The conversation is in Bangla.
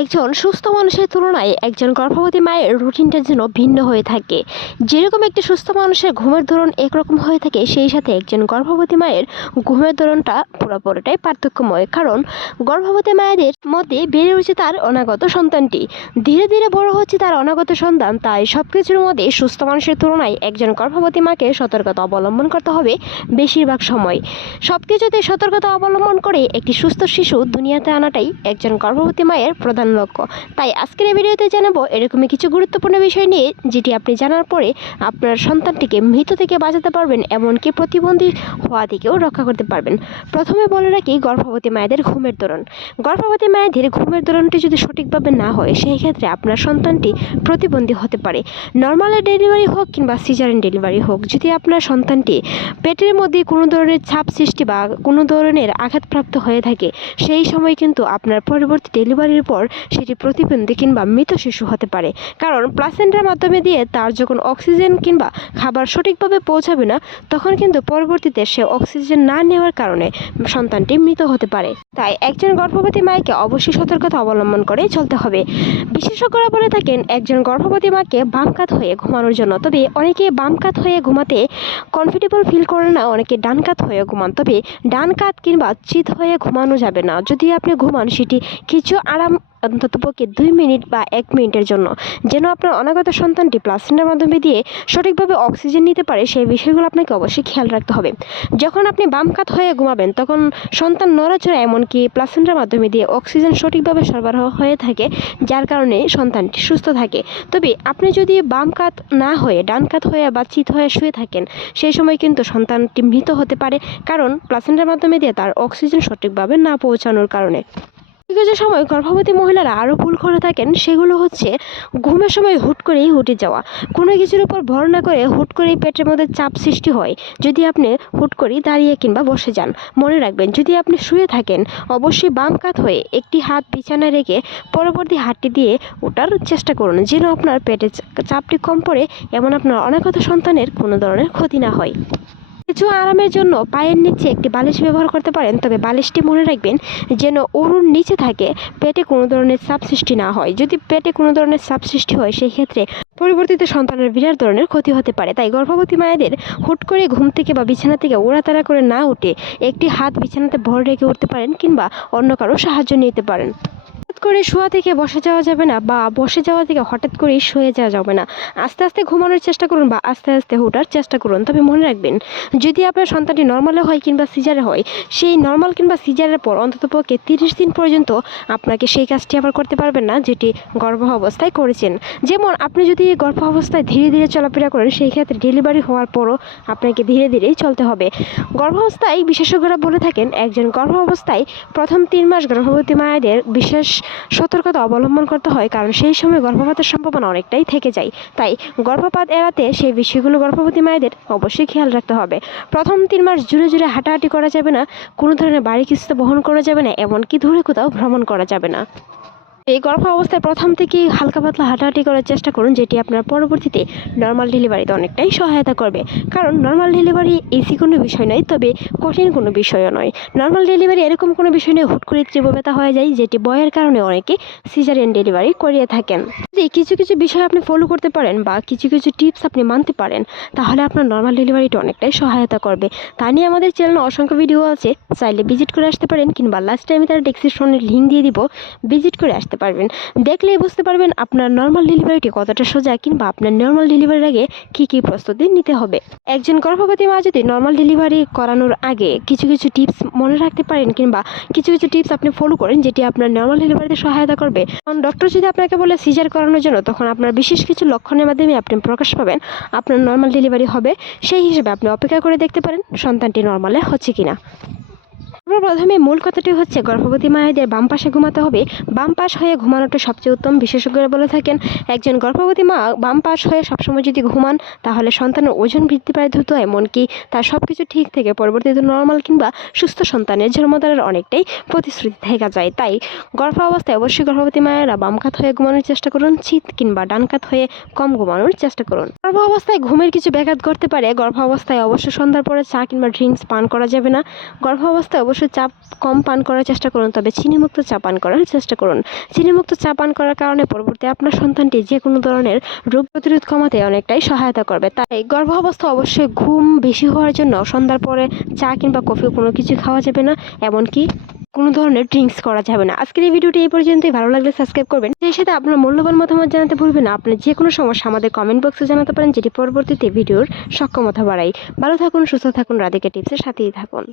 একজন সুস্থ মানুষের তুলনায় একজন গর্ভবতী মায়ের রুটিনটা যেন ভিন্ন হয়ে থাকে। যেরকম একটি সুস্থ মানুষের ঘুমের ধরন একরকম হয়ে থাকে, সেই সাথে একজন গর্ভবতী মায়ের ঘুমের ধরনটা পুরোপুরিটাই পার্থক্যময়। কারণ গর্ভবতী মায়েদের মধ্যে বেড়ে উঠছে তার অনাগত সন্তানটি। ধীরে ধীরে বড় হচ্ছে তার অনাগত সন্তান, তাই সব কিছুর মধ্যে সুস্থ মানুষের তুলনায় একজন গর্ভবতী মাকে সতর্কতা অবলম্বন করতে হবে বেশিরভাগ সময়। সব কিছুতে সতর্কতা অবলম্বন করে একটি সুস্থ শিশু দুনিয়াতে আনাটাই একজন গর্ভবতী মায়ের প্রধান লক্ষ্য তাই আজকের ভিডিওতে জানাব এরকমই কিছু গুরুত্বপূর্ণ বিষয় নিয়ে, যেটি আপনি জানার পরে আপনার সন্তানটিকে মৃত থেকে বাঁচাতে পারবেন, এমনকি প্রতিবন্ধী হওয়া থেকেও রক্ষা করতে পারবেন। প্রথমে বলে রাখি, গর্ভবতী মায়েদের ঘুমের ধরন। গর্ভবতী মায়েদের ঘুমের ধরনটি যদি সঠিকভাবে না হয় সেই ক্ষেত্রে আপনার সন্তানটি প্রতিবন্ধী হতে পারে। নর্মাল ডেলিভারি হোক কিংবা সিজারিন ডেলিভারি হোক, যদি আপনার সন্তানটি পেটের মধ্যে কোনো ধরনের ছাপ সৃষ্টি বা কোনো ধরনের আঘাতপ্রাপ্ত হয়ে থাকে, সেই সময় কিন্তু আপনার পরবর্তী ডেলিভারির পর সেটি প্রতিবন্ধী কিংবা মৃত শিশু হতে পারে। কারণ প্লাসেন্টার মাধ্যমে দিয়ে তার যখন অক্সিজেন কিংবা খাবার সঠিকভাবে পৌঁছাবে না, তখন কিন্তু পরবর্তীতে সে অক্সিজেন না নেওয়ার কারণে সন্তানটি মৃত হতে পারে। তাই একজন গর্ভবতী মাকে অবশ্যই সতর্কতা অবলম্বন করে চলতে হবে। বিশেষজ্ঞরা বলে থাকেন, একজন গর্ভবতী মাকে বাম কাত হয়ে ঘুমানোর জন্য, তবে অনেকে বাম কাত হয়ে ঘুমাতে কমফর্টেবল ফিল করে না, অনেকে ডান কাত হয়ে ঘুমান। তবে ডান কাত কিংবা চিত হয়ে ঘুমানো যাবে না। যদি আপনি ঘুমান, সেটি কিছু আরাম অন্ততপক্ষে দুই মিনিট বা এক মিনিটের জন্য। যেন আপনার অনাগত সন্তানটি প্লাসেন্টার মাধ্যমে দিয়ে সঠিকভাবে অক্সিজেন নিতে পারে, সেই বিষয়গুলো আপনাকে অবশ্যই খেয়াল রাখতে হবে। যখন আপনি বাম কাত হয়ে ঘুমাবেন, তখন সন্তান নড়াচড়া এমনকি প্লাসেন্টার মাধ্যমে দিয়ে অক্সিজেন সঠিকভাবে সরবরাহ হয়ে থাকে, যার কারণে সন্তানটি সুস্থ থাকে। তবে আপনি যদি বাম কাত না হয়ে, ডান কাত হয়ে বা চিত হয়ে শুয়ে থাকেন, সেই সময় কিন্তু সন্তানটি মৃত হতে পারে, কারণ প্লাসেন্টার মাধ্যমে দিয়ে তার অক্সিজেন সঠিকভাবে না পৌঁছানোর কারণে। কিছু সময় গর্ভবতী মহিলারা আরও ভুল করে থাকেন, সেগুলো হচ্ছে ঘুমের সময় হুট করেই হুটে যাওয়া। কোনো কিছুর উপর ভর না করে হুট করেই পেটের মধ্যে চাপ সৃষ্টি হয়। যদি আপনি হুট করেই দাঁড়িয়ে কিংবা বসে যান, মনে রাখবেন যদি আপনি শুয়ে থাকেন, অবশ্যই বাম কাত হয়ে একটি হাত বিছানায় রেখে পরবর্তী হাতটি দিয়ে ওঠার চেষ্টা করুন, যেন আপনার পেটে চাপটি কম পড়ে, এমন আপনার অনাগত সন্তানের কোনো ধরনের ক্ষতি না হয়। কিছু আরামের জন্য পায়ের নিচে একটি বালিশ ব্যবহার করতে পারেন, তবে বালিশটি মনে রাখবেন যেন অরুণ নিচে থাকে, পেটে কোনো ধরনের চাপ সৃষ্টি না হয়। যদি পেটে কোনো ধরনের চাপ সৃষ্টি হয় সেই ক্ষেত্রে পরবর্তীতে সন্তানের বিরাট ধরনের ক্ষতি হতে পারে। তাই গর্ভবতী মায়েদের হুট করে ঘুম থেকে বা বিছানা থেকে ওড়াতাড়া করে না উঠে একটি হাত বিছানাতে ভর রেখে উঠতে পারেন কিংবা অন্য কারও সাহায্য নিতে পারেন। হঠাৎ করে শোয়া থেকে বসে যাওয়া যাবে না বা বসে যাওয়া থেকে হঠাৎ করেই শুয়ে যাওয়া যাবে না। আস্তে আস্তে ঘুমানোর চেষ্টা করুন বা আস্তে আস্তে ওঠার চেষ্টা করুন। তবে মনে রাখবেন, যদি আপনার সন্তানটি নর্মালে হয় কিংবা সিজারে হয়, সেই নর্মাল কিংবা সিজারের পর অন্ততপক্ষে তিরিশ দিন পর্যন্ত আপনাকে সেই কাজটি আবার করতে পারবেন না, যেটি গর্ভ অবস্থায় করেছেন। যেমন আপনি যদি গর্ভ অবস্থায় ধীরে ধীরে চলাফেরা করেন, সেই ক্ষেত্রে ডেলিভারি হওয়ার পরও আপনাকে ধীরে ধীরেই চলতে হবে। গর্ভাবস্থায় বিশেষজ্ঞরা বলে থাকেন, একজন গর্ভ অবস্থায় প্রথম তিন মাস গর্ভবতী মায়েদের বিশেষ সতর্কতা অবলম্বন করতে হয়, কারণ সেই সময় গর্ভপাতের সম্ভাবনা অনেকটাই থেকে যায়। তাই গর্ভপাত এড়াতে সেই বিষয়গুলো গর্ভবতী মায়েদের অবশ্যই খেয়াল রাখতে হবে। প্রথম তিন মাস জুড়ে জুড়ে হাঁটাহাঁটি করা যাবে না, কোনো ধরনের বাড়ি কিস্তি বহন করা যাবে না, এমনকি দূরে কোথাও ভ্রমণ করা যাবে না। এই গর্ভ অবস্থায় প্রথম থেকেই হালকা পাতলা হাঁটাহাঁটি করার চেষ্টা করুন, যেটি আপনার পরবর্তীতে নর্মাল ডেলিভারিতে অনেকটাই সহায়তা করবে। কারণ নর্মাল ডেলিভারি ইজি কোনো বিষয় নয়, তবে কঠিন কোনো বিষয়ও নয়। নর্মাল ডেলিভারি এরকম কোনো বিষয় নয়, হুট করে তীব্র ব্যথা হয়ে যায়, যেটি বয়ের কারণে অনেকে সিজারিয়ান ডেলিভারি করিয়ে থাকেন। যদি কিছু কিছু বিষয় আপনি ফলো করতে পারেন বা কিছু কিছু টিপস আপনি মানতে পারেন, তাহলে আপনার নর্মাল ডেলিভারিটা অনেকটাই সহায়তা করবে। তা নিয়ে আমাদের চ্যানেলে অসংখ্য ভিডিও আছে, চাইলে ভিজিট করে আসতে পারেন, কিংবা লাস্ট টাইমে তার ডেসক্রিপশনের লিঙ্ক দিয়ে দিব ভিজিট করে আসতে পারবেন। দেখলেই বুঝতে পারবেন আপনার নর্মাল ডেলিভারিটি কতটা সোজা কিংবা আপনার নর্মাল ডেলিভারির আগে কী কী প্রস্তুতি নিতে হবে। একজন গর্ভবতী মা যদি নর্মাল ডেলিভারি করানোর আগে কিছু কিছু টিপস মনে রাখতে পারেন কিংবা কিছু কিছু টিপস আপনি ফলো করেন যেটি আপনার নর্মাল ডেলিভারিতে সহায়তা করবে। কারণ ডক্টর যদি আপনাকে বলে সিজার করানোর জন্য তখন আপনার বিশেষ কিছু লক্ষণের মাধ্যমে আপনি প্রকাশ পাবেন আপনার নর্মাল ডেলিভারি হবে। সেই হিসেবে আপনি অপেক্ষা করে দেখতে পারেন সন্তানটি নর্মালে হচ্ছে কিনা। প্রথমে মূল কথাটি হচ্ছে, গর্ভবতী মায়েদের বাম পাশে ঘুমাতে হবে। বাম পাশ হয়ে ঘুমানোটা সবচেয়ে উত্তম, বিশেষজ্ঞরা বলে থাকেন, একজন গর্ভবতী মা বাম পাশ হয়ে সবসময় যদি ঘুমান, তাহলে সন্তানের ওজন বৃদ্ধি পায় দ্রুত, এমনকি তার সব কিছু ঠিক থেকে পরবর্তীতে নর্মাল কিংবা সুস্থ সন্তানের জন্মদানের অনেকটাই প্রতিশ্রুতি থেকে যায়। তাই গর্ভ অবস্থায় অবশ্যই গর্ভবতী মায়েরা বাম কাত হয়ে ঘুমানোর চেষ্টা করুন শীত কিংবা ডান কাত হয়ে কম ঘুমানোর চেষ্টা করুন। গর্ভ অবস্থায় ঘুমের কিছু ব্যাঘাত করতে পারে। গর্ভ অবস্থায় অবশ্যই সন্ধ্যার পরে চা কিংবা ড্রিঙ্কস পান করা যাবে না। গর্ভ অবস্থায় অবশ্যই চা কম পান করার চেষ্টা করুন, তবে চিনিমুক্ত চা পান করার চেষ্টা করুন। চিনিমুক্ত চা পান করার কারণে পরবর্তী আপনার সন্তানটি যে কোনো ধরনের রোগ প্রতিরোধ কমাতে অনেকটাই সহায়তা করবে। তাই গর্ভাবস্থা অবশ্যই ঘুম বেশি হওয়ার জন্য সন্ধ্যার পরে চা কিংবা কফি কোনো কিছু খাওয়া যাবে না, এমনকি কোনো ধরনের ড্রিঙ্কস করা যাবে না। আজকের এই ভিডিওটি এই পর্যন্তই। ভালো লাগলে সাবস্ক্রাইব করবেন। সেই সাথে আপনার মূল্যবান মতামত জানাতে ভুলবেন না। আপনার যে কোনো সমস্যা আমাদের কমেন্ট বক্সে জানাতে পারেন, যেটি পরবর্তীতে ভিডিওর সক্ষমতা বাড়াই ভালো থাকুন, সুস্থ থাকুন। রাধিকা টিপসের সাথেই থাকুন।